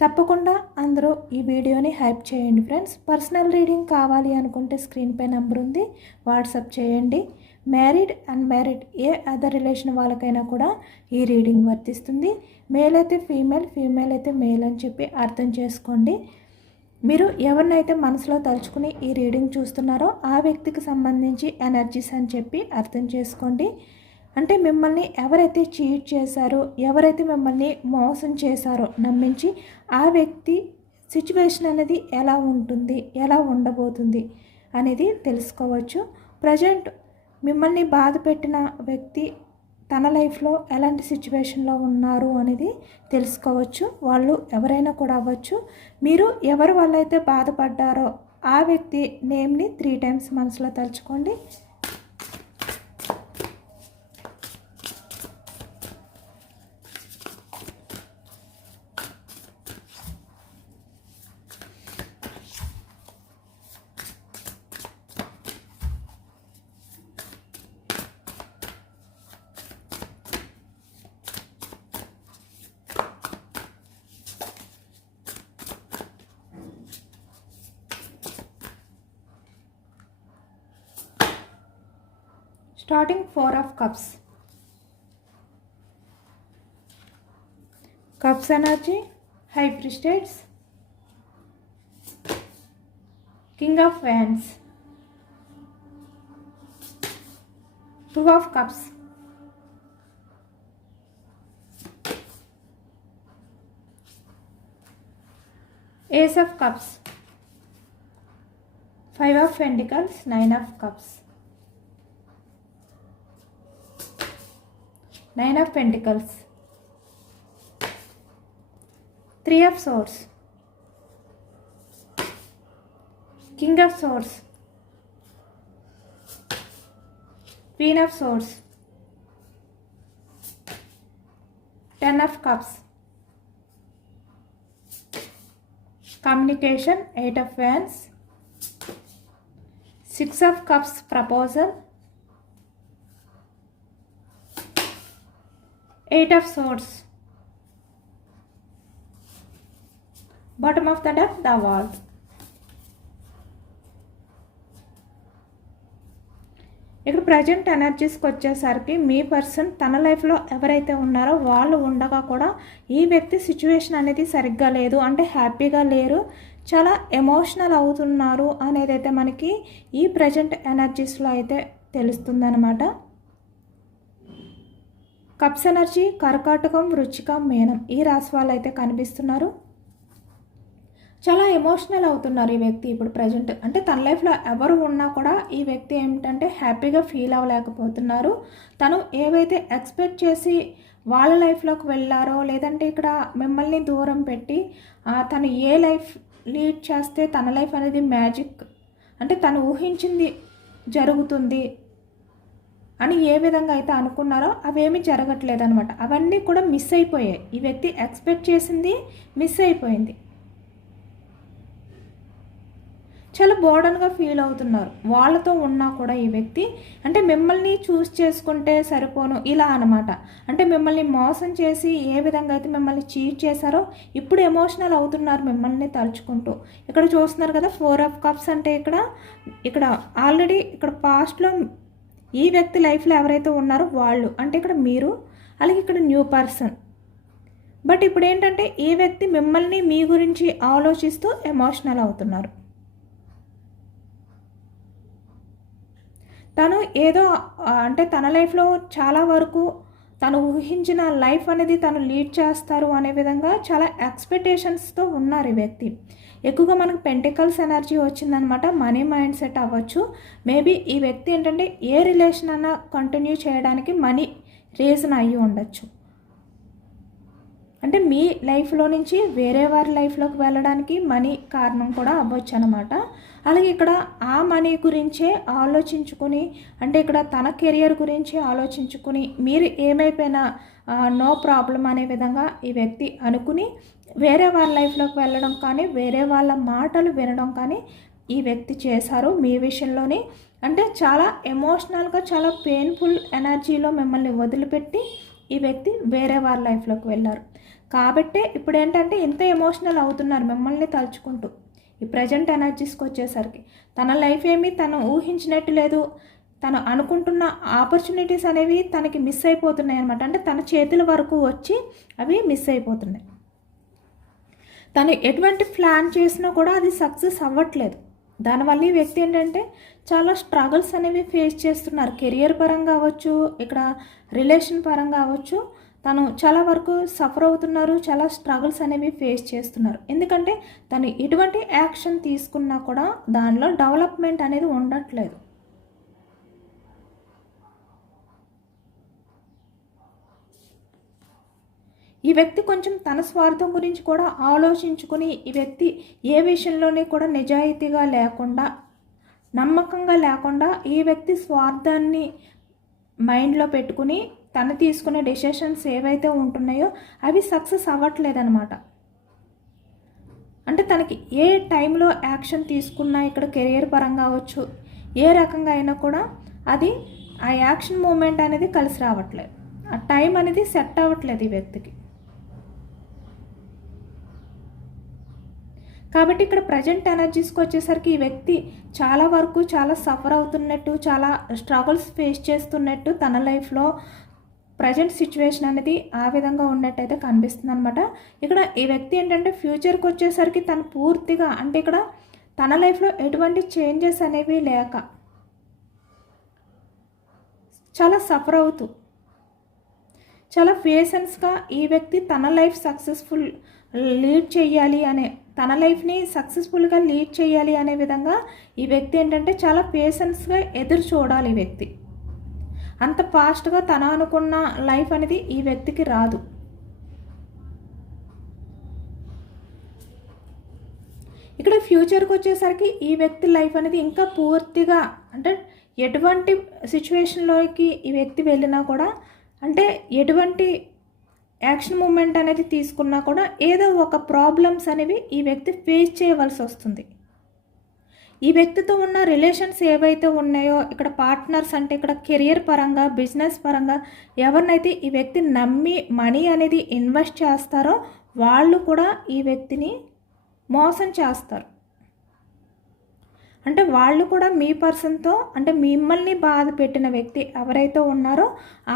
తప్పకుండా అందరూ ఈ వీడియోని హైప్ చేయండి ఫ్రెండ్స్. పర్సనల్ రీడింగ్ కావాలి అనుకుంటే స్క్రీన్పై నెంబర్ ఉంది. వాట్సాప్ చేయండి. మ్యారీడ్ అన్మ్యారీడ్ ఏ అదర్ రిలేషన్ వాళ్ళకైనా కూడా ఈ రీడింగ్ వర్తిస్తుంది. మేల్ అయితే ఫీమేల్ ఫీమేల్ అయితే మేల్ అని చెప్పి అర్థం చేసుకోండి. మీరు ఎవరినైతే మనసులో తలుచుకుని ఈ రీడింగ్ చూస్తున్నారో ఆ వ్యక్తికి సంబంధించి ఎనర్జీస్ అని చెప్పి అర్థం చేసుకోండి. అంటే మిమ్మల్ని ఎవరైతే చీట్ చేశారో ఎవరైతే మిమ్మల్ని మోసం చేశారో నమ్మించి ఆ వ్యక్తి సిచ్యువేషన్ అనేది ఎలా ఉంటుంది ఎలా ఉండబోతుంది అనేది తెలుసుకోవచ్చు. ప్రజెంట్ మిమ్మల్ని బాధ పెట్టిన వ్యక్తి తన లైఫ్లో ఎలాంటి సిచ్యువేషన్లో ఉన్నారు అనేది తెలుసుకోవచ్చు. వాళ్ళు ఎవరైనా కూడా అవ్వచ్చు. మీరు ఎవరి వల్ల అయితే బాధపడ్డారో ఆ వ్యక్తి నేమ్ని త్రీ టైమ్స్ మనసులో తలుచుకోండి. Starting four of cups. Cups energy high priestess king of wands. Two of cups. Ace of cups. Five of pentacles nine of cups nine of pentacles. Three of swords. King of swords. Queen of swords. Ten of cups. Communication eight of wands. Six of cups proposal eight of swords bottom of the deck the world ఇక్కడ present ఎనర్జీస్కి వచ్చేసరికి మీ person తన లైఫ్లో ఎవరైతే ఉన్నారో వాళ్ళు ఉండగా కూడా ఈ వ్యక్తి సిచ్యువేషన్ అనేది సరిగ్గా లేదు అంటే హ్యాపీగా లేరు చాలా ఎమోషనల్ అవుతున్నారు అనేది అయితే మనకి ఈ ప్రజెంట్ ఎనర్జీస్లో అయితే తెలుస్తుందన్నమాట. కప్స్ ఎనర్జీ కర్కాటకం రుచికం మేనం ఈ రాశి వాళ్ళు అయితే కనిపిస్తున్నారు. చాలా ఎమోషనల్ అవుతున్నారు ఈ వ్యక్తి ఇప్పుడు ప్రజెంట్. అంటే తన లైఫ్లో ఎవరు ఉన్నా కూడా ఈ వ్యక్తి ఏమిటంటే హ్యాపీగా ఫీల్ అవ్వలేకపోతున్నారు. తను ఏవైతే ఎక్స్పెక్ట్ చేసి వాళ్ళ లైఫ్లోకి వెళ్ళారో లేదంటే ఇక్కడ మిమ్మల్ని దూరం పెట్టి తను ఏ లైఫ్ లీడ్ చేస్తే తన లైఫ్ అనేది మ్యాజిక్ అంటే తను ఊహించింది జరుగుతుంది అని ఏ విధంగా అయితే అనుకున్నారో అవేమీ జరగట్లేదు అనమాట అవన్నీ కూడా మిస్ అయిపోయాయి. ఈ వ్యక్తి ఎక్స్పెక్ట్ చేసింది మిస్ అయిపోయింది. చాలా బోర్డన్గా ఫీల్ అవుతున్నారు. వాళ్ళతో ఉన్నా కూడా ఈ వ్యక్తి అంటే మిమ్మల్ని చూస్ చేసుకుంటే సరిపోను ఇలా అనమాట అంటే మిమ్మల్ని మోసం చేసి ఏ విధంగా అయితే మిమ్మల్ని చీట్ చేశారో ఇప్పుడు ఎమోషనల్ అవుతున్నారు మిమ్మల్ని తలుచుకుంటూ. ఇక్కడ చూస్తున్నారు కదా ఫోర్ ఆఫ్ కప్స్ అంటే ఇక్కడ ఇక్కడ ఆల్రెడీ ఇక్కడ పాస్ట్లో ఈ వ్యక్తి లైఫ్లో ఎవరైతే ఉన్నారో వాళ్ళు అంటే ఇక్కడ మీరు అలాగే ఇక్కడ న్యూ పర్సన్. బట్ ఇప్పుడు ఏంటంటే ఈ వ్యక్తి మిమ్మల్ని మీ గురించి ఆలోచిస్తూ ఎమోషనల్ అవుతున్నారు. తను ఏదో అంటే తన లైఫ్లో చాలా వరకు తను ఊహించిన లైఫ్ అనేది తను లీడ్ చేస్తారు అనే విధంగా చాలా ఎక్స్పెక్టేషన్స్తో ఉన్నారు ఈ వ్యక్తి. ఎక్కువగా మనకు పెంటికల్స్ ఎనర్జీ వచ్చిందనమాట మనీ మైండ్ సెట్ అవ్వచ్చు. మేబీ ఈ వ్యక్తి ఏంటంటే ఏ రిలేషన్ అన్నా కంటిన్యూ చేయడానికి మనీ రీజన్ అయ్యి ఉండొచ్చు. అంటే మీ లైఫ్లో నుంచి వేరే వారి లైఫ్లోకి వెళ్ళడానికి మనీ కారణం కూడా అవ్వచ్చు అనమాట అలాగే ఇక్కడ ఆ మనీ గురించే ఆలోచించుకొని అంటే ఇక్కడ తన కెరియర్ గురించి ఆలోచించుకొని మీరు ఏమైపోయినా నో ప్రాబ్లం అనే విధంగా ఈ వ్యక్తి అనుకుని వేరే వాళ్ళ లైఫ్లోకి వెళ్ళడం కానీ వేరే వాళ్ళ మాటలు వినడం కానీ ఈ వ్యక్తి చేశారు మీ విషయంలోనే. అంటే చాలా ఎమోషనల్గా చాలా పెయిన్ఫుల్ ఎనర్జీలో మిమ్మల్ని వదిలిపెట్టి ఈ వ్యక్తి వేరే వాళ్ళ లైఫ్లోకి వెళ్ళారు. కాబట్టే ఇప్పుడు ఏంటంటే ఇంత ఎమోషనల్ అవుతున్నారు మిమ్మల్ని తలుచుకుంటూ. ఈ ప్రజెంట్ ఎనర్జీస్కి వచ్చేసరికి తన లైఫ్ ఏమీ తను ఊహించినట్టు లేదు. తను అనుకుంటున్న ఆపర్చునిటీస్ అనేవి తనకి మిస్ అయిపోతున్నాయి అనమాట అంటే తన చేతుల వరకు వచ్చి అవి మిస్ అయిపోతున్నాయి. తను ఎటువంటి ప్లాన్ చేసినా కూడా అది సక్సెస్ అవ్వట్లేదు. దానివల్ల ఈ వ్యక్తి ఏంటంటే చాలా స్ట్రగుల్స్ అనేవి ఫేస్ చేస్తున్నారు. కెరియర్ పరంగా అవ్వచ్చు ఇక్కడ రిలేషన్ పరంగా అవ్వచ్చు. తను చాలా వరకు సఫర్ అవుతున్నారు చాలా స్ట్రగుల్స్ అనేవి ఫేస్ చేస్తున్నారు. ఎందుకంటే తను ఎటువంటి యాక్షన్ తీసుకున్నా కూడా దానిలో డెవలప్మెంట్ అనేది ఉండట్లేదు. ఈ వ్యక్తి కొంచెం తన స్వార్థం గురించి కూడా ఆలోచించుకుని ఈ వ్యక్తి ఏ విషయంలోనే కూడా నిజాయితీగా లేకుండా నమ్మకంగా లేకుండా ఈ వ్యక్తి స్వార్థాన్ని మైండ్లో పెట్టుకుని తను తీసుకునే డెసిషన్స్ ఏవైతే ఉంటున్నాయో అవి సక్సెస్ అవ్వట్లేదన్నమాట. అంటే తనకి ఏ టైంలో యాక్షన్ తీసుకున్నా ఇక్కడ కెరియర్ పరంగా అవ్వచ్చు ఏ రకంగా అయినా కూడా అది ఆ యాక్షన్ మూమెంట్ అనేది కలిసి రావట్లేదు. ఆ టైం అనేది సెట్ అవ్వట్లేదు ఈ వ్యక్తికి. కాబట్టి ఇక్కడ ప్రజెంట్ ఎనర్జీస్కి వచ్చేసరికి ఈ వ్యక్తి చాలా వరకు చాలా సఫర్ అవుతున్నట్టు చాలా స్ట్రగుల్స్ ఫేస్ చేస్తున్నట్టు తన లైఫ్లో ప్రజెంట్ సిచ్యువేషన్ అనేది ఆ విధంగా ఉన్నట్టయితే కనిపిస్తుంది అనమాట ఇక్కడ ఈ వ్యక్తి ఏంటంటే ఫ్యూచర్కి వచ్చేసరికి తను పూర్తిగా అంటే ఇక్కడ తన లైఫ్లో ఎటువంటి చేంజెస్ అనేవి లేక చాలా సఫర్ అవుతూ చాలా పేషెన్స్గా ఈ వ్యక్తి తన లైఫ్ సక్సెస్ఫుల్ లీడ్ చేయాలి అనే తన లైఫ్ని సక్సెస్ఫుల్గా లీడ్ చేయాలి అనే విధంగా ఈ వ్యక్తి ఏంటంటే చాలా పేషెన్స్గా ఎదురు చూడాలి ఈ వ్యక్తి. అంత ఫాస్ట్గా తన అనుకున్న లైఫ్ అనేది ఈ వ్యక్తికి రాదు. ఇక్కడ ఫ్యూచర్కి వచ్చేసరికి ఈ వ్యక్తి లైఫ్ అనేది ఇంకా పూర్తిగా అంటే ఎటువంటి సిచ్యువేషన్లోకి ఈ వ్యక్తి వెళ్ళినా కూడా అంటే ఎటువంటి యాక్షన్ మూమెంట్ అనేది తీసుకున్నా కూడా ఏదో ఒక ప్రాబ్లమ్స్ అనేవి ఈ వ్యక్తి ఫేస్ చేయవలసి వస్తుంది. ఈ వ్యక్తితో ఉన్న రిలేషన్స్ ఏవైతే ఉన్నాయో ఇక్కడ పార్ట్నర్స్ అంటే ఇక్కడ కెరియర్ పరంగా బిజినెస్ పరంగా ఎవరినైతే ఈ వ్యక్తి నమ్మి మనీ అనేది ఇన్వెస్ట్ చేస్తారో వాళ్ళు కూడా ఈ వ్యక్తిని మోసం చేస్తారు. అంటే వాళ్ళు కూడా మీ పర్సన్తో అంటే మిమ్మల్ని బాధ పెట్టిన వ్యక్తి ఎవరైతే ఉన్నారో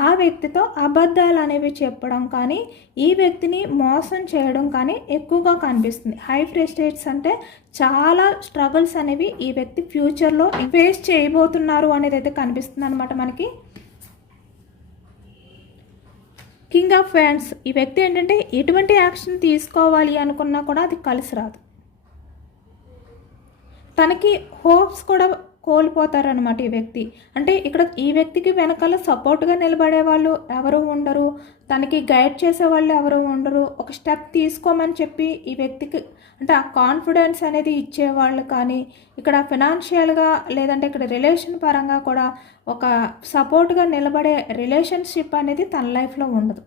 ఆ వ్యక్తితో అబద్ధాలు అనేవి చెప్పడం కానీ ఈ వ్యక్తిని మోసం చేయడం కానీ ఎక్కువగా కనిపిస్తుంది. హై ప్రెస్టేట్స్ అంటే చాలా స్ట్రగుల్స్ అనేవి ఈ వ్యక్తి ఫ్యూచర్లో ఫేస్ చేయబోతున్నారు అనేది అయితే కనిపిస్తుంది అనమాట మనకి. కింగ్ ఆఫ్ ఫ్యాన్స్ ఈ వ్యక్తి ఏంటంటే ఎటువంటి యాక్షన్ తీసుకోవాలి అనుకున్నా కూడా అది కలిసి రాదు. తనకి హోప్స్ కూడా కోల్పోతారనమాట ఈ వ్యక్తి. అంటే ఇక్కడ ఈ వ్యక్తికి వెనకాల సపోర్ట్గా నిలబడే వాళ్ళు ఎవరు ఉండరు. తనకి గైడ్ చేసే వాళ్ళు ఎవరు ఉండరు. ఒక స్టెప్ తీసుకోమని చెప్పి ఈ వ్యక్తికి అంటే ఆ కాన్ఫిడెన్స్ అనేది ఇచ్చేవాళ్ళు కానీ ఇక్కడ ఫినాన్షియల్గా లేదంటే ఇక్కడ రిలేషన్ పరంగా కూడా ఒక సపోర్ట్గా నిలబడే రిలేషన్షిప్ అనేది తన లైఫ్లో ఉండదు.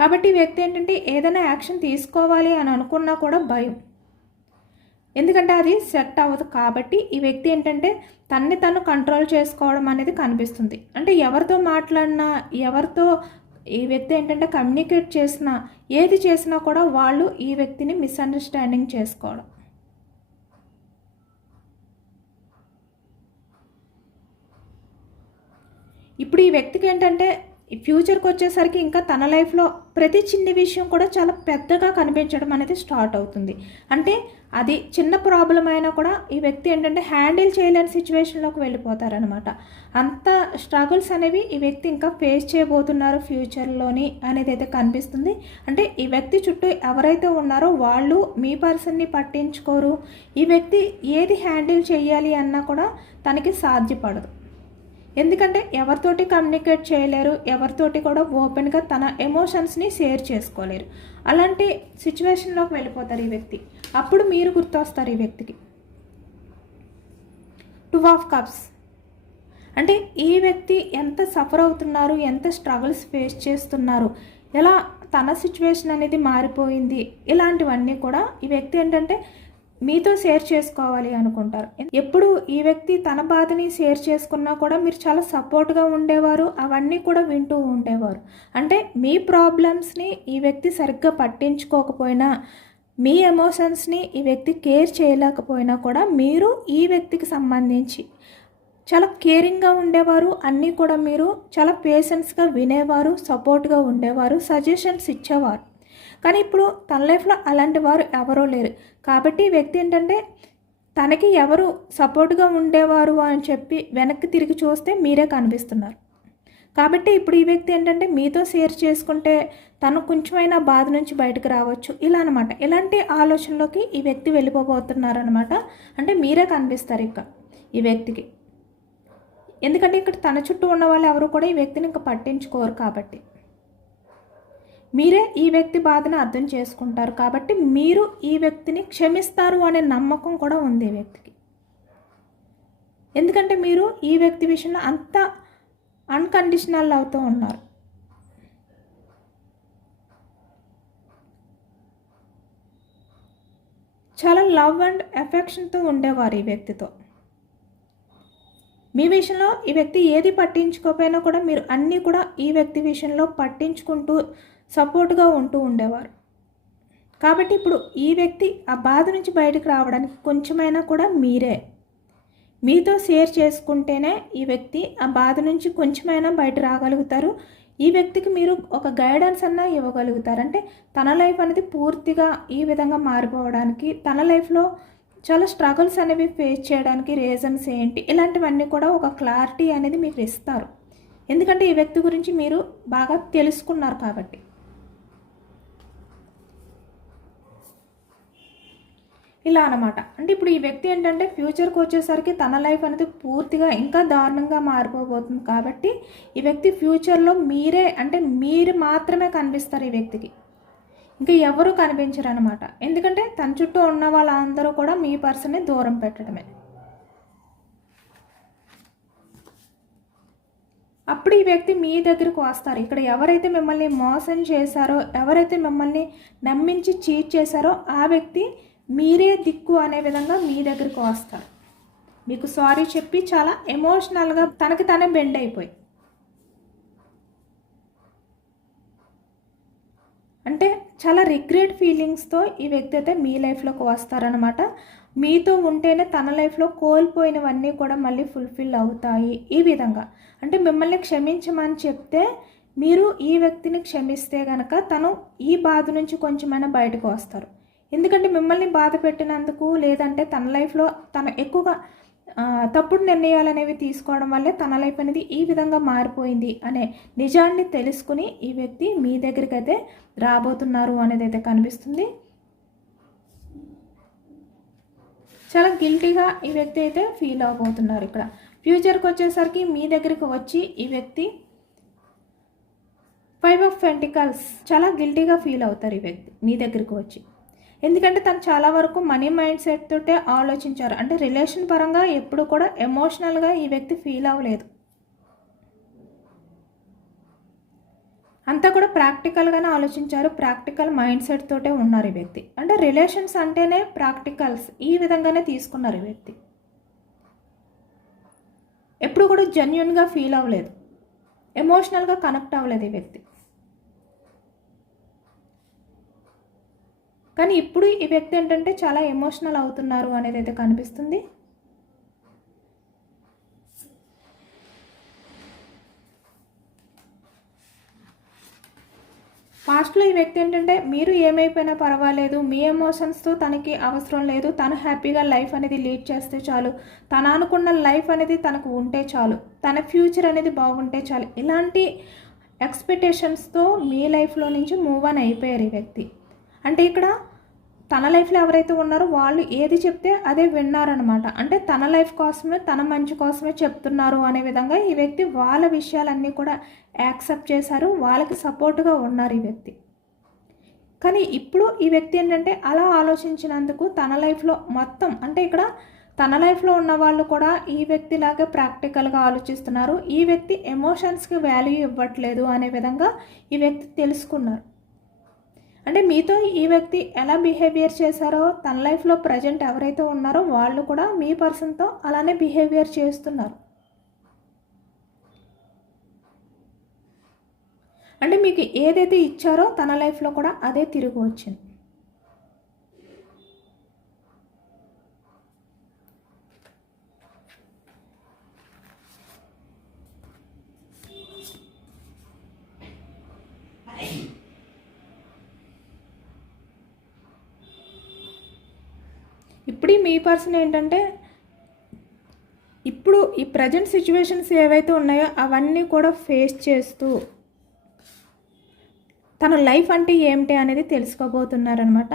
కాబట్టి ఈ వ్యక్తి ఏంటంటే ఏదైనా యాక్షన్ తీసుకోవాలి అని అనుకున్నా కూడా భయం. ఎందుకంటే అది సెట్ అవ్వదు కాబట్టి ఈ వ్యక్తి ఏంటంటే తన్ని తను కంట్రోల్ చేసుకోవడం అనేది కనిపిస్తుంది. అంటే ఎవరితో మాట్లాడినా ఎవరితో ఈ వ్యక్తి ఏంటంటే కమ్యూనికేట్ చేసినా ఏది చేసినా కూడా వాళ్ళు ఈ వ్యక్తిని మిస్అండర్స్టాండింగ్ చేసుకోవడం. ఇప్పుడు ఈ వ్యక్తికి ఏంటంటే ఫ్యూచర్కి వచ్చేసరికి ఇంకా తన లైఫ్లో ప్రతి చిన్న విషయం కూడా చాలా పెద్దగా కనిపించడం అనేది స్టార్ట్ అవుతుంది. అంటే అది చిన్న ప్రాబ్లం అయినా కూడా ఈ వ్యక్తి ఏంటంటే హ్యాండిల్ చేయలేని సిచ్యువేషన్లోకి వెళ్ళిపోతారనమాట అంత స్ట్రగుల్స్ అనేవి ఈ వ్యక్తి ఇంకా ఫేస్ చేయబోతున్నారు ఫ్యూచర్లోని అనేది అయితే కనిపిస్తుంది. అంటే ఈ వ్యక్తి చుట్టూ ఎవరైతే ఉన్నారో వాళ్ళు మీ పర్సన్ని పట్టించుకోరు. ఈ వ్యక్తి ఏది హ్యాండిల్ చేయాలి అన్నా కూడా తనకి సాధ్యపడదు. ఎందుకంటే ఎవరితోటి కమ్యూనికేట్ చేయలేరు ఎవరితోటి కూడా ఓపెన్గా తన ఎమోషన్స్ని షేర్ చేసుకోలేరు. అలాంటి సిచ్యువేషన్లోకి వెళ్ళిపోతారు ఈ వ్యక్తి. అప్పుడు మీరు గుర్తొస్తారు ఈ వ్యక్తికి. టూ ఆఫ్ కప్స్ అంటే ఈ వ్యక్తి ఎంత సఫర్ అవుతున్నారు ఎంత స్ట్రగుల్స్ ఫేస్ చేస్తున్నారు ఎలా తన సిచ్యువేషన్ అనేది మారిపోయింది ఇలాంటివన్నీ కూడా ఈ వ్యక్తి ఏంటంటే మీతో షేర్ చేసుకోవాలి అనుకుంటారు. ఎప్పుడు ఈ వ్యక్తి తన బాధని షేర్ చేసుకున్నా కూడా మీరు చాలా సపోర్ట్గా ఉండేవారు అవన్నీ కూడా వింటూ ఉండేవారు. అంటే మీ ప్రాబ్లమ్స్ని ఈ వ్యక్తి సరిగ్గా పట్టించుకోకపోయినా మీ ఎమోషన్స్ని ఈ వ్యక్తి కేర్ చేయలేకపోయినా కూడా మీరు ఈ వ్యక్తికి సంబంధించి చాలా కేరింగ్గా ఉండేవారు అన్నీ కూడా మీరు చాలా పేషెన్స్గా వినేవారు సపోర్ట్గా ఉండేవారు సజెషన్స్ ఇచ్చేవారు. కానీ ఇప్పుడు తన లైఫ్లో అలాంటి వారు ఎవరూ లేరు. కాబట్టి ఈ వ్యక్తి ఏంటంటే తనకి ఎవరు సపోర్ట్గా ఉండేవారు అని చెప్పి వెనక్కి తిరిగి చూస్తే మీరే కనిపిస్తున్నారు. కాబట్టి ఇప్పుడు ఈ వ్యక్తి ఏంటంటే మీతో షేర్ చేసుకుంటే తను కొంచెమైనా బాధ నుంచి బయటకు రావచ్చు. ఇలా అనమాట ఇలాంటి ఆలోచనలోకి ఈ వ్యక్తి వెళ్ళిపోబోతున్నారనమాట అంటే మీరే కనిపిస్తారు ఇక ఈ వ్యక్తికి. ఎందుకంటే ఇక్కడ తన చుట్టూ ఉన్న వాళ్ళు ఎవరు కూడా ఈ వ్యక్తిని ఇంకా పట్టించుకోరు కాబట్టి. మీరే ఈ వ్యక్తి బాధను అర్థం చేసుకుంటారు కాబట్టి మీరు ఈ వ్యక్తిని క్షమిస్తారు అనే నమ్మకం కూడా ఉంది ఈ వ్యక్తికి. ఎందుకంటే మీరు ఈ వ్యక్తి విషయంలో అంత అన్కండిషనల్ అవుతూ ఉన్నారు. చాలా లవ్ అండ్ ఎఫెక్షన్తో ఉండేవారు ఈ వ్యక్తితో. మీ విషయంలో ఈ వ్యక్తి ఏది పట్టించుకోకపోయినా కూడా మీరు అన్నీ కూడా ఈ వ్యక్తి విషయంలో పట్టించుకుంటూ సపోర్ట్గా ఉంటూ ఉండేవారు. కాబట్టి ఇప్పుడు ఈ వ్యక్తి ఆ బాధ నుంచి బయటకు రావడానికి కొంచెమైనా కూడా మీరే. మీతో షేర్ చేసుకుంటేనే ఈ వ్యక్తి ఆ బాధ నుంచి కొంచెమైనా బయట రాగలుగుతారు. ఈ వ్యక్తికి మీరు ఒక గైడెన్స్ అన్నా ఇవ్వగలుగుతారు. అంటే తన లైఫ్ అనేది పూర్తిగా ఈ విధంగా మారిపోవడానికి తన లైఫ్లో చాలా స్ట్రగుల్స్ అనేవి ఫేస్ చేయడానికి రీజన్స్ ఏంటి? ఇలాంటివన్నీ కూడా ఒక క్లారిటీ అనేది మీకు ఇస్తారు. ఎందుకంటే ఈ వ్యక్తి గురించి మీరు బాగా తెలుసుకున్నారు కాబట్టి. ఇలా అనమాట అంటే ఇప్పుడు ఈ వ్యక్తి ఏంటంటే ఫ్యూచర్కి వచ్చేసరికి తన లైఫ్ అనేది పూర్తిగా ఇంకా దారుణంగా మారిపోబోతుంది కాబట్టి ఈ వ్యక్తి ఫ్యూచర్లో మీరే అంటే మీరు మాత్రమే కనిపిస్తారు ఈ వ్యక్తికి. ఇంకా ఎవరు కనిపించరు అనమాట ఎందుకంటే తన చుట్టూ ఉన్న వాళ్ళందరూ కూడా మీ పర్సన్ని దూరం పెట్టడమే. అప్పుడు ఈ వ్యక్తి మీ దగ్గరకు వస్తారు. ఇక్కడ ఎవరైతే మిమ్మల్ని మోసం చేశారో ఎవరైతే మిమ్మల్ని నమ్మించి చీట్ చేశారో ఆ వ్యక్తి మీరే దిక్కు అనే విధంగా మీ దగ్గరకు వస్తారు. మీకు సారీ చెప్పి చాలా ఎమోషనల్గా తనకి తనే బెండ్ అయిపోయి. అంటే చాలా రిగ్రెట్ ఫీలింగ్స్తో ఈ వ్యక్తి అయితే మీ లైఫ్లోకి వస్తారనమాట మీతో ఉంటేనే తన లైఫ్లో కోల్పోయినవన్నీ కూడా మళ్ళీ ఫుల్ఫిల్ అవుతాయి ఈ విధంగా. అంటే మిమ్మల్ని క్షమించమని చెప్తే మీరు ఈ వ్యక్తిని క్షమిస్తే కనుక తను ఈ బాధ నుంచి కొంచెమైనా బయటకు వస్తారు. ఎందుకంటే మిమ్మల్ని బాధ పెట్టినందుకు లేదంటే తన లైఫ్లో తను ఎక్కువగా తప్పుడు నిర్ణయాలు అనేవి తీసుకోవడం వల్లే తన లైఫ్ అనేది ఈ విధంగా మారిపోయింది అనే నిజాన్ని తెలుసుకుని ఈ వ్యక్తి మీ దగ్గరికి అయితే రాబోతున్నారు అనేది అయితే కనిపిస్తుంది. చాలా గిల్టీగా ఈ వ్యక్తి అయితే ఫీల్ అవబోతున్నారు ఇక్కడ. ఫ్యూచర్కి వచ్చేసరికి మీ దగ్గరికి వచ్చి ఈ వ్యక్తి ఫైవ్ ఆఫ్ ఫెంటికల్స్ చాలా గిల్టీగా ఫీల్ అవుతారు ఈ వ్యక్తి మీ దగ్గరికి వచ్చి. ఎందుకంటే తను చాలా వరకు మనీ మైండ్ సెట్ తోటే ఆలోచించారు. అంటే రిలేషన్ పరంగా ఎప్పుడు కూడా ఎమోషనల్గా ఈ వ్యక్తి ఫీల్ అవ్వలేదు. అంతా కూడా ప్రాక్టికల్గానే ఆలోచించారు. ప్రాక్టికల్ మైండ్ సెట్ తోటే ఉన్నారు ఈ వ్యక్తి. అంటే రిలేషన్స్ అంటేనే ప్రాక్టికల్స్ ఈ విధంగానే తీసుకున్నారు ఈ వ్యక్తి. ఎప్పుడు కూడా జెన్యున్గా ఫీల్ అవ్వలేదు. ఎమోషనల్గా కనెక్ట్ అవ్వలేదు ఈ వ్యక్తి. కానీ ఇప్పుడు ఈ వ్యక్తి ఏంటంటే చాలా ఎమోషనల్ అవుతున్నారు అనేది అయితే కనిపిస్తుంది. పాస్ట్లో ఈ వ్యక్తి ఏంటంటే మీరు ఏమైపోయినా పర్వాలేదు మీ ఎమోషన్స్తో తనకి అవసరం లేదు తను హ్యాపీగా లైఫ్ అనేది లీడ్ చేస్తే చాలు తన అనుకున్న లైఫ్ అనేది తనకు ఉంటే చాలు తన ఫ్యూచర్ అనేది బాగుంటే చాలు. ఇలాంటి ఎక్స్పెక్టేషన్స్తో మీ లైఫ్లో నుంచి మూవ్ ఆన్ అయిపోయారు ఈ వ్యక్తి. అంటే ఇక్కడ తన లైఫ్లో ఎవరైతే ఉన్నారో వాళ్ళు ఏది చెప్తే అదే విన్నారనమాట అంటే తన లైఫ్ కోసమే తన మంచి కోసమే చెప్తున్నారు అనే విధంగా ఈ వ్యక్తి వాళ్ళ విషయాలన్నీ కూడా యాక్సెప్ట్ చేశారు. వాళ్ళకి సపోర్ట్గా ఉన్నారు ఈ వ్యక్తి. కానీ ఇప్పుడు ఈ వ్యక్తి ఏంటంటే అలా ఆలోచించినందుకు తన లైఫ్లో మొత్తం అంటే ఇక్కడ తన లైఫ్లో ఉన్న వాళ్ళు కూడా ఈ వ్యక్తిలాగే ప్రాక్టికల్గా ఆలోచిస్తున్నారు. ఈ వ్యక్తి ఎమోషన్స్కి వాల్యూ ఇవ్వట్లేదు అనే విధంగా ఈ వ్యక్తి తెలుసుకున్నారు. అంటే మీతో ఈ వ్యక్తి ఎలా బిహేవియర్ చేశారో తన లైఫ్లో ప్రజెంట్ ఎవరైతే ఉన్నారో వాళ్ళు కూడా మీ పర్సన్తో అలానే బిహేవియర్ చేస్తున్నారు. అంటే మీకు ఏదైతే ఇచ్చారో తన లైఫ్లో కూడా అదే తిరిగి వచ్చింది ఇప్పుడు మీ పర్సన్ ఏంటంటే ఇప్పుడు ఈ ప్రజెంట్ సిచ్యువేషన్స్ ఏవైతే ఉన్నాయో అవన్నీ కూడా ఫేస్ చేస్తూ తన లైఫ్ అంటే ఏమిటి అనేది తెలుసుకోబోతున్నారనమాట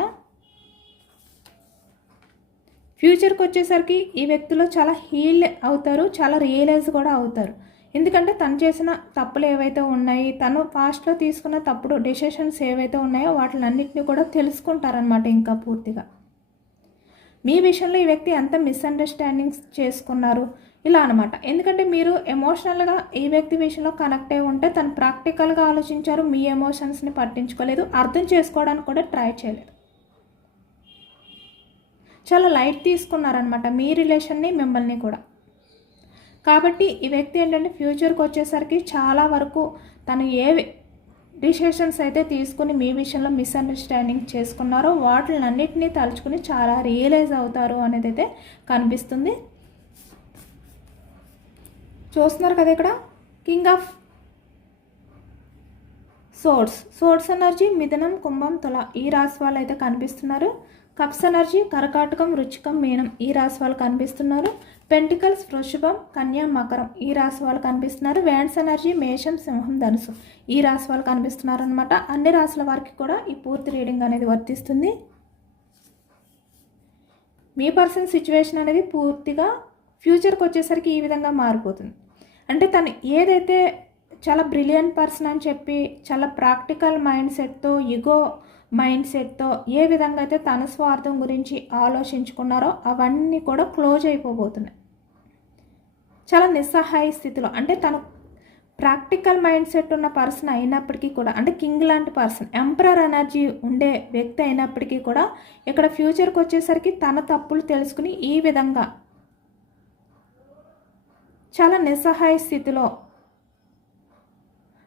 ఫ్యూచర్కి వచ్చేసరికి ఈ వ్యక్తిలో చాలా హీల్ అవుతారు చాలా రియలైజ్ కూడా అవుతారు. ఎందుకంటే తను చేసిన తప్పులు ఏవైతే ఉన్నాయి తను పాస్ట్లో తీసుకున్న తప్పుడు డెసిషన్స్ ఏవైతే ఉన్నాయో వాటిలన్నింటినీ కూడా తెలుసుకుంటారనమాట ఇంకా పూర్తిగా. మీ విషయంలో ఈ వ్యక్తి ఎంత మిస్అండర్స్టాండింగ్స్ చేసుకున్నారు? ఇలా అనమాట ఎందుకంటే మీరు ఎమోషనల్గా ఈ వ్యక్తి విషయంలో కనెక్ట్ అయి ఉంటే తను ప్రాక్టికల్గా ఆలోచించారు మీ ఎమోషన్స్ని పట్టించుకోలేదు అర్థం చేసుకోవడానికి కూడా ట్రై చేయలేదు. చాలా లైట్ తీసుకున్నారనమాట మీ రిలేషన్ని మిమ్మల్ని కూడా. కాబట్టి ఈ వ్యక్తి ఏంటంటే ఫ్యూచర్కి వచ్చేసరికి చాలా వరకు తను ఏ డిసిషన్స్ అయితే తీసుకుని మీ విషయంలో మిస్అండర్స్టాండింగ్ చేసుకున్నారో వాటిని తలుచుకుని చాలా రియలైజ్ అవుతారు అనేది అయితే కనిపిస్తుంది. చూస్తున్నారు కదా ఇక్కడ? King of swords swords energy మిథనం కుంభం తుల ఈ రాశి వాళ్ళు అయితే కనిపిస్తున్నారు. కప్స్ ఎనర్జీ కరకాటకం రుచికం మీనం ఈ రాశి వాళ్ళు కనిపిస్తున్నారు పెంటికల్స్ వృషభం కన్యా మకరం ఈ రాశి వాళ్ళు కనిపిస్తున్నారు వ్యాండ్స్ ఎనర్జీ మేషం సింహం ధనుసు ఈ రాశి వాళ్ళు కనిపిస్తున్నారు అనమాట అన్ని రాశుల వారికి కూడా ఈ పూర్తి రీడింగ్ అనేది వర్తిస్తుంది. మీ పర్సన్ సిచ్యువేషన్ అనేది పూర్తిగా ఫ్యూచర్కి వచ్చేసరికి ఈ విధంగా మారిపోతుంది. అంటే తను ఏదైతే చాలా బ్రిలియంట్ పర్సన్ అని చెప్పి చాలా ప్రాక్టికల్ మైండ్ సెట్తో ఇగో మైండ్ సెట్తో ఏ విధంగా అయితే తన స్వార్థం గురించి ఆలోచించుకున్నారో అవన్నీ కూడా క్లోజ్ అయిపోబోతున్నాయి. చాలా నిస్సహాయ స్థితిలో అంటే తను ప్రాక్టికల్ మైండ్ సెట్ ఉన్న పర్సన్ అయినప్పటికీ కూడా అంటే కింగ్ లాంటి పర్సన్ ఎంపరర్ ఎనర్జీ ఉండే వ్యక్తి అయినప్పటికీ కూడా ఇక్కడ ఫ్యూచర్కి వచ్చేసరికి తన తప్పులు తెలుసుకుని ఈ విధంగా చాలా నిస్సహాయ స్థితిలో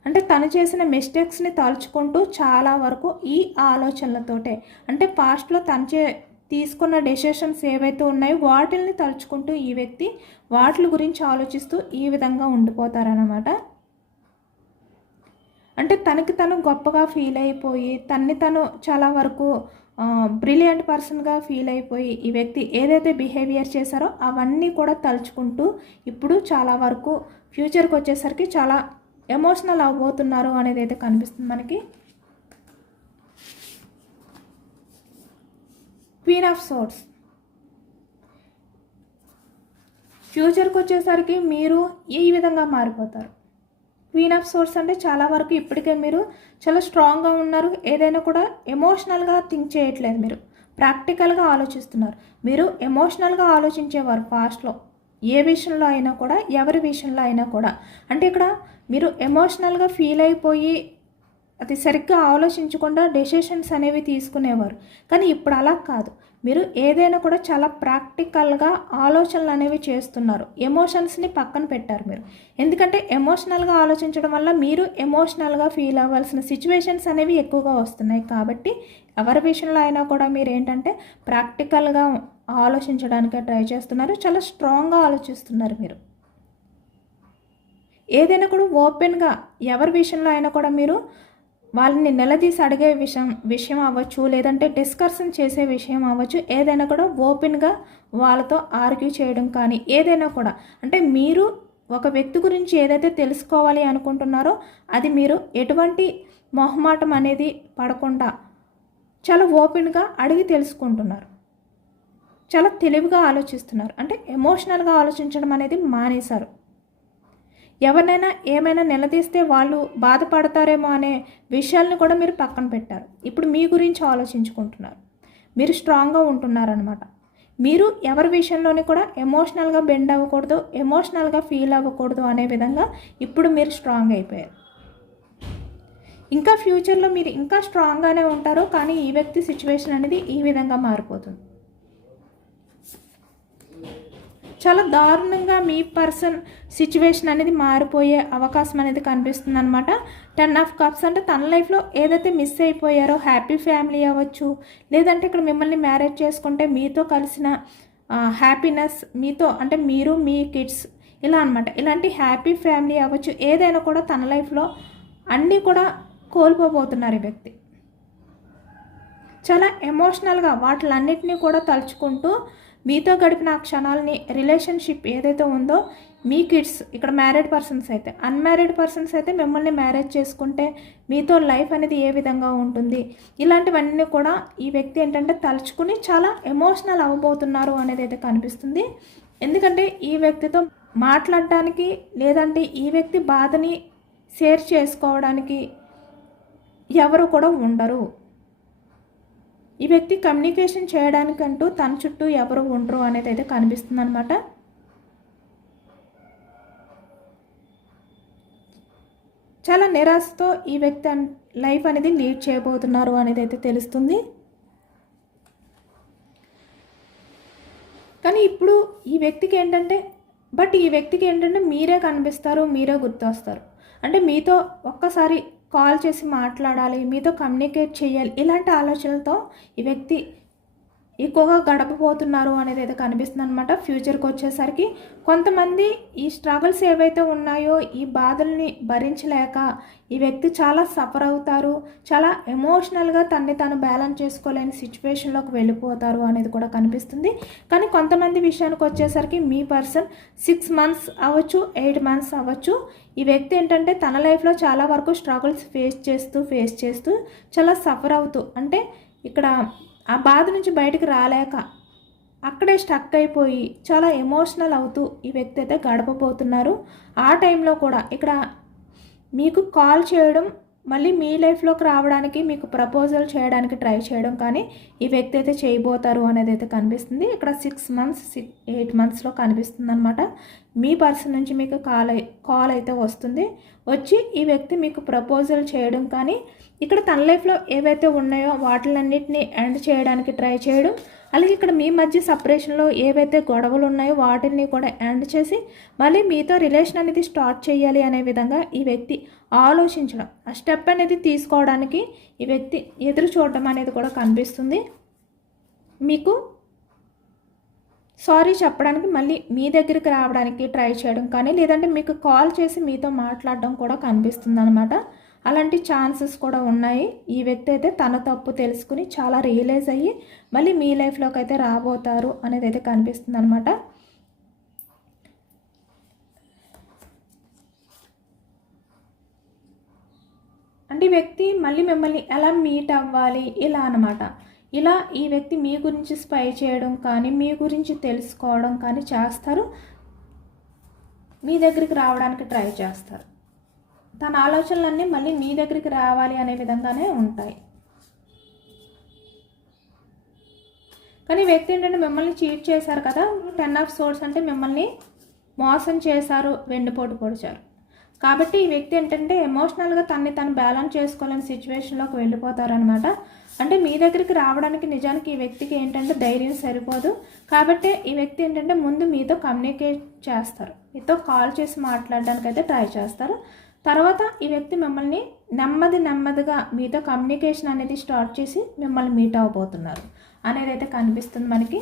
అంటే తను చేసిన మిస్టేక్స్ని తలుచుకుంటూ చాలా వరకు ఈ ఆలోచనలతోటే. అంటే పాస్ట్లో తను చే తీసుకున్న డెసిషన్స్ ఏవైతే ఉన్నాయో వాటిల్ని తలుచుకుంటూ ఈ వ్యక్తి వాటి గురించి ఆలోచిస్తూ ఈ విధంగా ఉండిపోతారనమాట అంటే తనకి తను గొప్పగా ఫీల్ అయిపోయి తన్ని తను చాలా వరకు బ్రిలియంట్ పర్సన్గా ఫీల్ అయిపోయి ఈ వ్యక్తి ఏదైతే బిహేవియర్ చేశారో అవన్నీ కూడా తలుచుకుంటూ ఇప్పుడు చాలా వరకు ఫ్యూచర్కి వచ్చేసరికి చాలా ఎమోషనల్ అవ్వబోతున్నారు అనేది అయితే కనిపిస్తుంది మనకి. క్వీన్ ఆఫ్ సోర్స్ ఫ్యూచర్కి వచ్చేసరికి మీరు ఈ విధంగా మారిపోతారు. క్వీన్ ఆఫ్ సోర్స్ అంటే చాలా వరకు ఇప్పటికే మీరు చాలా స్ట్రాంగ్గా ఉన్నారు. ఏదైనా కూడా ఎమోషనల్గా థింక్ చేయట్లేదు మీరు. ప్రాక్టికల్గా ఆలోచిస్తున్నారు. మీరు ఎమోషనల్గా ఆలోచించేవారు పాస్ట్లో ఏ విషయంలో అయినా కూడా ఎవరి విషయంలో అయినా కూడా. అంటే ఇక్కడ మీరు ఎమోషనల్గా ఫీల్ అయిపోయి అది సరిగ్గా ఆలోచించకుండా డెసిషన్స్ అనేవి తీసుకునేవారు. కానీ ఇప్పుడు అలా కాదు. మీరు ఏదైనా కూడా చాలా ప్రాక్టికల్గా ఆలోచనలు అనేవి చేస్తున్నారు. ఎమోషన్స్ని పక్కన పెట్టారు మీరు. ఎందుకంటే ఎమోషనల్గా ఆలోచించడం వల్ల మీరు ఎమోషనల్గా ఫీల్ అవ్వాల్సిన సిచ్యువేషన్స్ అనేవి ఎక్కువగా వస్తున్నాయి. కాబట్టి ఎవరి విషయంలో అయినా కూడా మీరు ఏంటంటే ప్రాక్టికల్గా ఆలోచించడానికే ట్రై చేస్తున్నారు. చాలా స్ట్రాంగ్గా ఆలోచిస్తున్నారు మీరు. ఏదైనా కూడా ఓపెన్గా ఎవరి విషయంలో అయినా కూడా మీరు వాళ్ళని నిలదీసి అడిగే విషయం విషయం అవ్వచ్చు లేదంటే డిస్కషన్ చేసే విషయం అవ్వచ్చు ఏదైనా కూడా ఓపెన్గా వాళ్ళతో ఆర్గ్యూ చేయడం కానీ ఏదైనా కూడా. అంటే మీరు ఒక వ్యక్తి గురించి ఏదైతే తెలుసుకోవాలి అనుకుంటున్నారో అది మీరు ఎటువంటి మొహమాటం అనేది పడకుండా చాలా ఓపెన్గా అడిగి తెలుసుకుంటున్నారు. చాలా తెలివిగా ఆలోచిస్తున్నారు. అంటే ఎమోషనల్గా ఆలోచించడం అనేది మానేశారు. ఎవరినైనా ఏమైనా నిలదీస్తే వాళ్ళు బాధపడతారేమో అనే విషయాల్ని కూడా మీరు పక్కన పెట్టారు. ఇప్పుడు మీ గురించి ఆలోచించుకుంటున్నారు. మీరు స్ట్రాంగ్గా ఉంటున్నారనమాట మీరు ఎవరి విషయంలోనే కూడా ఎమోషనల్గా బెండ్ అవ్వకూడదు ఎమోషనల్గా ఫీల్ అవ్వకూడదు అనే విధంగా ఇప్పుడు మీరు స్ట్రాంగ్ అయిపోయారు. ఇంకా ఫ్యూచర్లో మీరు ఇంకా స్ట్రాంగ్గానే ఉంటారు కానీ ఈ వ్యక్తి సిచ్యువేషన్ అనేది ఈ విధంగా మారిపోతుంది. చాలా దారుణంగా మీ పర్సన్ సిచ్యువేషన్ అనేది మారిపోయే అవకాశం అనేది కనిపిస్తుంది అనమాట టెన్ ఆఫ్ కప్స్ అంటే తన లైఫ్లో ఏదైతే మిస్ అయిపోయారో హ్యాపీ ఫ్యామిలీ అవ్వచ్చు లేదంటే ఇక్కడ మిమ్మల్ని మ్యారేజ్ చేసుకుంటే మీతో కలిసిన హ్యాపీనెస్ మీతో అంటే మీరు మీ కిడ్స్ ఇలా అనమాట ఇలాంటి హ్యాపీ ఫ్యామిలీ అవ్వచ్చు. ఏదైనా కూడా తన లైఫ్లో అన్నీ కూడా కోల్పోబోతున్నారు ఈ వ్యక్తి. చాలా ఎమోషనల్గా వాటిలన్నిటినీ కూడా తలుచుకుంటూ మీతో గడిపిన ఆ క్షణాలని రిలేషన్షిప్ ఏదైతే ఉందో మీ కిడ్స్ ఇక్కడ మ్యారీడ్ పర్సన్స్ అయితే అన్మ్యారీడ్ పర్సన్స్ అయితే మిమ్మల్ని మ్యారేజ్ చేసుకుంటే మీతో లైఫ్ అనేది ఏ విధంగా ఉంటుంది? ఇలాంటివన్నీ కూడా ఈ వ్యక్తి ఏంటంటే తలుచుకుని చాలా ఎమోషనల్ అవ్వబోతున్నారు అనేది అయితే కనిపిస్తుంది. ఎందుకంటే ఈ వ్యక్తితో మాట్లాడటానికి లేదంటే ఈ వ్యక్తి బాధని షేర్ చేసుకోవడానికి ఎవరు కూడా ఉండరు. ఈ వ్యక్తి కమ్యూనికేషన్ చేయడానికంటూ తన చుట్టూ ఎవరు ఉండరు అనేది అయితే కనిపిస్తుంది అనమాట చాలా నిరాశతో ఈ వ్యక్తి లైఫ్ అనేది లీడ్ చేయబోతున్నారు అనేది అయితే తెలుస్తుంది. కానీ ఇప్పుడు ఈ వ్యక్తికి ఏంటంటే బట్ ఈ వ్యక్తికి ఏంటంటే మీరే కనిపిస్తారు మీరే గుర్తొస్తారు. అంటే మీతో ఒక్కసారి కాల్ చేసి మాట్లాడాలి మీతో కమ్యూనికేట్ చేయాలి ఇలాంటి ఆలోచనలతో ఈ వ్యక్తి ఎక్కువగా గడపబోతున్నారు అనేది అయితే కనిపిస్తుంది అనమాట ఫ్యూచర్కి వచ్చేసరికి కొంతమంది ఈ స్ట్రగుల్స్ ఏవైతే ఉన్నాయో ఈ బాధల్ని భరించలేక ఈ వ్యక్తి చాలా సఫర్ అవుతారు చాలా ఎమోషనల్గా తన్ని తాను బ్యాలెన్స్ చేసుకోలేని సిచ్యువేషన్లోకి వెళ్ళిపోతారు అనేది కూడా కనిపిస్తుంది. కానీ కొంతమంది విషయానికి వచ్చేసరికి మీ పర్సన్ సిక్స్ మంత్స్ అవ్వచ్చు ఎయిట్ మంత్స్ అవ్వచ్చు. ఈ వ్యక్తి ఏంటంటే తన లైఫ్లో చాలా వరకు స్ట్రగుల్స్ ఫేస్ చేస్తూ ఫేస్ చేస్తూ చాలా సఫర్ అవుతూ అంటే ఇక్కడ ఆ బాధ నుంచి బయటకు రాలేక అక్కడే స్టక్ అయిపోయి చాలా ఎమోషనల్ అవుతూ ఈ వ్యక్తి అయితే గడపబోతున్నారు. ఆ టైంలో కూడా ఇక్కడ మీకు కాల్ చేయడం మళ్ళీ మీ లైఫ్లోకి రావడానికి మీకు ప్రపోజల్ చేయడానికి ట్రై చేయడం కానీ ఈ వ్యక్తి అయితే చేయబోతారు అనేది అయితే కనిపిస్తుంది. ఇక్కడ సిక్స్ మంత్స్ సిక్స్ ఎయిట్ మంత్స్లో కనిపిస్తుంది అనమాట మీ పర్సన్ నుంచి మీకు కాల్ కాల్ అయితే వస్తుంది. వచ్చి ఈ వ్యక్తి మీకు ప్రపోజల్ చేయడం కానీ ఇక్కడ తన లైఫ్లో ఏవైతే ఉన్నాయో వాటిలన్నింటినీ ఎండ్ చేయడానికి ట్రై చేయడం అలాగే ఇక్కడ మీ మధ్య సపరేషన్లో ఏవైతే గొడవలు ఉన్నాయో వాటిని కూడా ఎండ్ చేసి మళ్ళీ మీతో రిలేషన్ అనేది స్టార్ట్ చేయాలి అనే విధంగా ఈ వ్యక్తి ఆలోచించడం. ఆ స్టెప్ అనేది తీసుకోవడానికి ఈ వ్యక్తి ఎదురు చూడడం అనేది కూడా కనిపిస్తుంది. మీకు సారీ చెప్పడానికి మళ్ళీ మీ దగ్గరికి రావడానికి ట్రై చేయడం కానీ లేదంటే మీకు కాల్ చేసి మీతో మాట్లాడడం కూడా కనిపిస్తుంది అనమాట అలాంటి ఛాన్సెస్ కూడా ఉన్నాయి. ఈ వ్యక్తి అయితే తన తప్పు తెలుసుకుని చాలా రియలైజ్ అయ్యి మళ్ళీ మీ లైఫ్లోకి అయితే రాబోతారు అనేది అయితే కనిపిస్తుంది అనమాట అంటే ఈ వ్యక్తి మళ్ళీ మిమ్మల్ని ఎలా మీట్ అవ్వాలి? ఇలా అనమాట ఇలా ఈ వ్యక్తి మీ గురించి స్పై చేయడం కానీ మీ గురించి తెలుసుకోవడం కానీ చేస్తారు. మీ దగ్గరికి రావడానికి ట్రై చేస్తారు. తన ఆలోచనలన్నీ మళ్ళీ మీ దగ్గరికి రావాలి అనే విధంగానే ఉంటాయి. కానీ వ్యక్తి ఏంటంటే మిమ్మల్ని చీట్ చేశారు కదా టెన్ ఆఫ్ సోర్స్ అంటే మిమ్మల్ని మోసం చేశారు వెండిపోటు పొడిచారు. కాబట్టి ఈ వ్యక్తి ఏంటంటే ఎమోషనల్గా తన్ని తను బ్యాలెన్స్ చేసుకోలేని సిచ్యువేషన్లోకి వెళ్ళిపోతారనమాట అంటే మీ దగ్గరికి రావడానికి నిజానికి ఈ వ్యక్తికి ఏంటంటే ధైర్యం సరిపోదు. కాబట్టి ఈ వ్యక్తి ఏంటంటే ముందు మీతో కమ్యూనికేట్ చేస్తారు. మీతో కాల్ చేసి మాట్లాడడానికి అయితే ట్రై చేస్తారు. తర్వాత ఈ వ్యక్తి మిమ్మల్ని నెమ్మది నెమ్మదిగా మీతో కమ్యూనికేషన్ అనేది స్టార్ట్ చేసి మిమ్మల్ని మీట్ అవ్వబోతున్నారు అనేది అయితే కనిపిస్తుంది మనకి.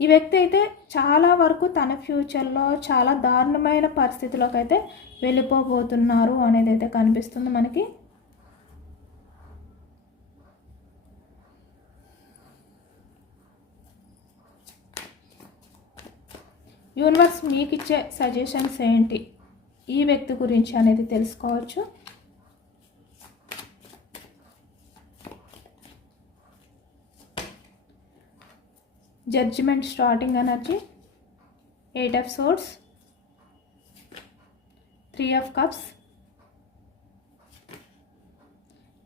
ఈ వ్యక్తి అయితే చాలా వరకు తన ఫ్యూచర్లో చాలా దారుణమైన పరిస్థితిలోకి అయితే వెళ్ళిపోబోతున్నారు అనేది అయితే కనిపిస్తుంది మనకి. యూనివర్స్ మీకు ఇచ్చే సజెషన్స్ ఏంటి? ఈ వ్యక్తి గురించి అనేది తెలుసుకోవచ్చు. Judgement starting energy eight of swords three of cups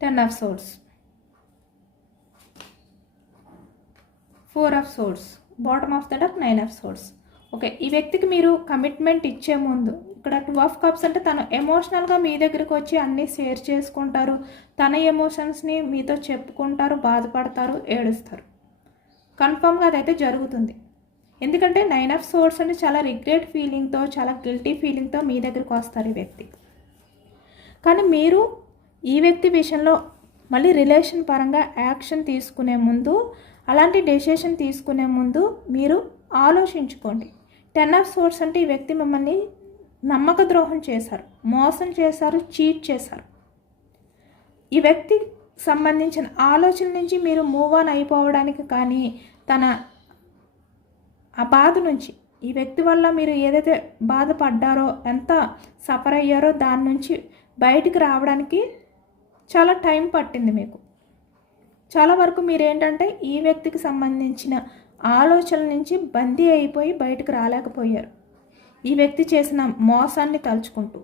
ten of swords. Four of swords bottom of the deck nine of swords. Okay ఈ వ్యక్తికి మీరు కమిట్మెంట్ ఇచ్చే ముందు ఇక్కడ టూ ఆఫ్ కప్స్ అంటే తను ఎమోషనల్గా మీ దగ్గరికి వచ్చి అన్నీ షేర్ చేసుకుంటారు తన ఎమోషన్స్ని మీతో చెప్పుకుంటారు బాధపడతారు ఏడుస్తారు. కన్ఫామ్గా అదైతే జరుగుతుంది. ఎందుకంటే నైన్ ఆఫ్ సోర్స్ అని చాలా రిగ్రెట్ ఫీలింగ్తో చాలా గిల్టీ ఫీలింగ్తో మీ దగ్గరికి వస్తారు ఈ వ్యక్తి. కానీ మీరు ఈ వ్యక్తి విషయంలో మళ్ళీ రిలేషన్ పరంగా యాక్షన్ తీసుకునే ముందు అలాంటి డెసిషన్ తీసుకునే ముందు మీరు ఆలోచించుకోండి. టెన్ ఆఫ్ సోర్స్ అంటే ఈ వ్యక్తి మిమ్మల్ని నమ్మక ద్రోహం చేశారు మోసం చేశారు చీట్ చేశారు. ఈ వ్యక్తి సంబంధించిన ఆలోచన నుంచి మీరు మూవ్ ఆన్ అయిపోవడానికి కానీ తన ఆ బాధ నుంచి ఈ వ్యక్తి వల్ల మీరు ఏదైతే బాధపడ్డారో ఎంత సఫర్ అయ్యారో దాని నుంచి బయటికి రావడానికి చాలా టైం పట్టింది మీకు. చాలా వరకు మీరేంటంటే ఈ వ్యక్తికి సంబంధించిన ఆలోచనల నుంచి బందీ అయిపోయి బయటకు రాలేకపోయారు. ఈ వ్యక్తి చేసిన మోసాన్ని తలుచుకుంటూ.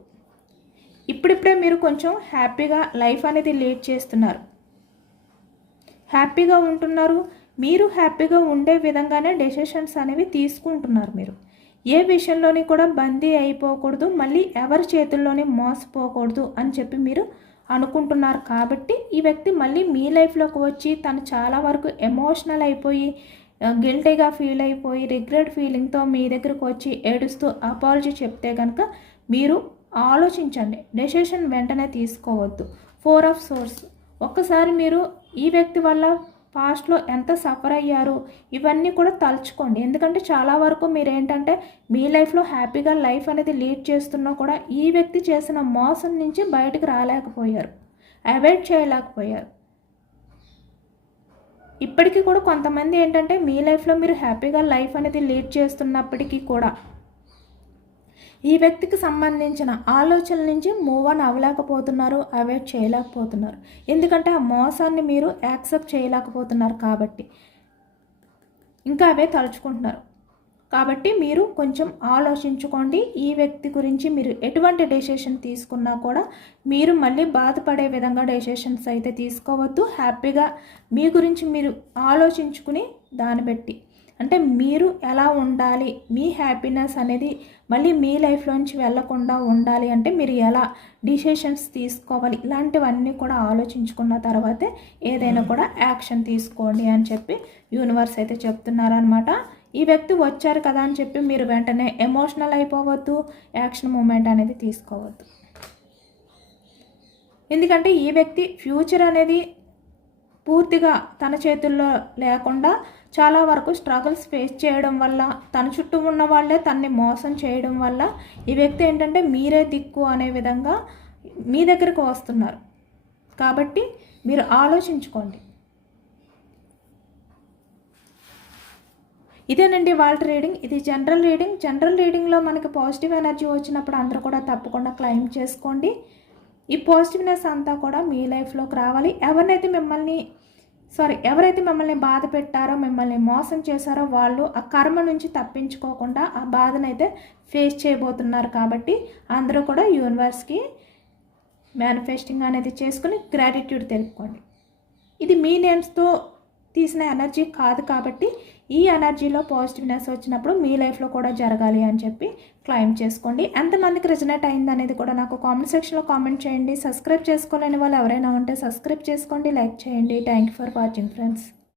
ఇప్పుడిప్పుడే మీరు కొంచెం హ్యాపీగా లైఫ్ అనేది లీడ్ చేస్తున్నారు. హ్యాపీగా ఉంటున్నారు. మీరు హ్యాపీగా ఉండే విధంగానే డెసిషన్స్ అనేవి తీసుకుంటున్నారు మీరు. ఏ విషయంలోని కూడా బందీ అయిపోకూడదు. మళ్ళీ ఎవరి చేతుల్లోని మోసపోకూడదు అని చెప్పి మీరు అనుకుంటున్నారు. కాబట్టి ఈ వ్యక్తి మళ్ళీ మీ లైఫ్లోకి వచ్చి తను చాలా వరకు ఎమోషనల్ అయిపోయి గిల్టీగా ఫీల్ అయిపోయి రిగ్రెట్ ఫీలింగ్తో మీ దగ్గరకు వచ్చి ఏడుస్తూ అపాలజీ చెప్తే కనుక మీరు ఆలోచించండి. డెసిషన్ వెంటనే తీసుకోవద్దు. ఫోర్ ఆఫ్ సోర్స్ ఒక్కసారి మీరు ఈ వ్యక్తి వల్ల పాస్ట్లో ఎంత సఫర్ అయ్యారు ఇవన్నీ కూడా తలుచుకోండి. ఎందుకంటే చాలా వరకు మీరు ఏంటంటే మీ లైఫ్లో హ్యాపీగా లైఫ్ అనేది లీడ్ చేస్తున్నా కూడా ఈ వ్యక్తి చేసిన మోసం నుంచి బయటకు రాలేకపోయారు. అవాయిడ్ చేయలేకపోయారు. ఇప్పటికీ కూడా కొంతమంది ఏంటంటే మీ లైఫ్లో మీరు హ్యాపీగా లైఫ్ అనేది లీడ్ చేస్తున్నప్పటికీ కూడా ఈ వ్యక్తికి సంబంధించిన ఆలోచనల నుంచి మూవ్ ఆన్ అవ్వలేకపోతున్నారు అవాయిడ్ చేయలేకపోతున్నారు. ఎందుకంటే ఆ మోసాన్ని మీరు యాక్సెప్ట్ చేయలేకపోతున్నారు కాబట్టి. ఇంకా అవే తలుచుకుంటున్నారు. కాబట్టి మీరు కొంచెం ఆలోచించుకోండి. ఈ వ్యక్తి గురించి మీరు ఎటువంటి డెసిషన్ తీసుకున్నా కూడా మీరు మళ్ళీ బాధపడే విధంగా డెసిషన్స్ అయితే తీసుకోవద్దు. హ్యాపీగా మీ గురించి మీరు ఆలోచించుకుని దాన్ని బట్టి. అంటే మీరు ఎలా ఉండాలి? మీ హ్యాపీనెస్ అనేది మళ్ళీ మీ లైఫ్లోంచి వెళ్ళకుండా ఉండాలి అంటే మీరు ఎలా డిసిషన్స్ తీసుకోవాలి? ఇలాంటివన్నీ కూడా ఆలోచించుకున్న తర్వాతే ఏదైనా కూడా యాక్షన్ తీసుకోండి అని చెప్పి యూనివర్స్ అయితే చెప్తున్నారనమాట ఈ వ్యక్తి వచ్చారు కదా అని చెప్పి మీరు వెంటనే ఎమోషనల్ అయిపోవద్దు యాక్షన్ మూమెంట్ అనేది తీసుకోవద్దు. ఎందుకంటే ఈ వ్యక్తి ఫ్యూచర్ అనేది పూర్తిగా తన చేతుల్లో లేకుండా చాలా వరకు స్ట్రగుల్స్ ఫేస్ చేయడం వల్ల తన చుట్టూ ఉన్న వాళ్ళే తన్ని మోసం చేయడం వల్ల ఈ వ్యక్తి ఏంటంటే మీరే దిక్కు అనే విధంగా మీ దగ్గరకు వస్తున్నారు. కాబట్టి మీరు ఆలోచించుకోండి. ఇదేనండి వాళ్ళ రీడింగ్ ఇది జనరల్ రీడింగ్ జనరల్ రీడింగ్లో మనకి పాజిటివ్ ఎనర్జీ వచ్చినప్పుడు అందరూ కూడా తప్పకుండా క్లైమ్ చేసుకోండి. ఈ పాజిటివ్నెస్ అంతా కూడా మీ లైఫ్లోకి రావాలి. ఎవరినైతే మిమ్మల్ని సారీ ఎవరైతే మిమ్మల్ని బాధ పెట్టారో మిమ్మల్ని మోసం చేశారో వాళ్ళు ఆ కర్మ నుంచి తప్పించుకోకుండా ఆ బాధనైతే ఫేస్ చేయబోతున్నారు కాబట్టి అందరూ కూడా యూనివర్స్కి మేనిఫెస్టింగ్ అనేది చేసుకుని గ్రాటిట్యూడ్ తెలుపుకోండి. ఇది మీ నేమ్స్తో తీసిన ఎనర్జీ కాదు కాబట్టి ఈ ఎనర్జీలో పాజిటివ్నెస్ వచ్చినప్పుడు మీ లైఫ్లో కూడా జరగాలి అని చెప్పి క్లైమ్ చేసుకోండి. ఎంతమందికి రిజనేట్ అయింది అనేది కూడా నాకు కామెంట్ సెక్షన్లో కామెంట్ చేయండి. సబ్స్క్రైబ్ చేసుకోలేని వాళ్ళు ఎవరైనా ఉంటే సబ్స్క్రైబ్ చేసుకోండి లైక్ చేయండి. Thank you for watching friends.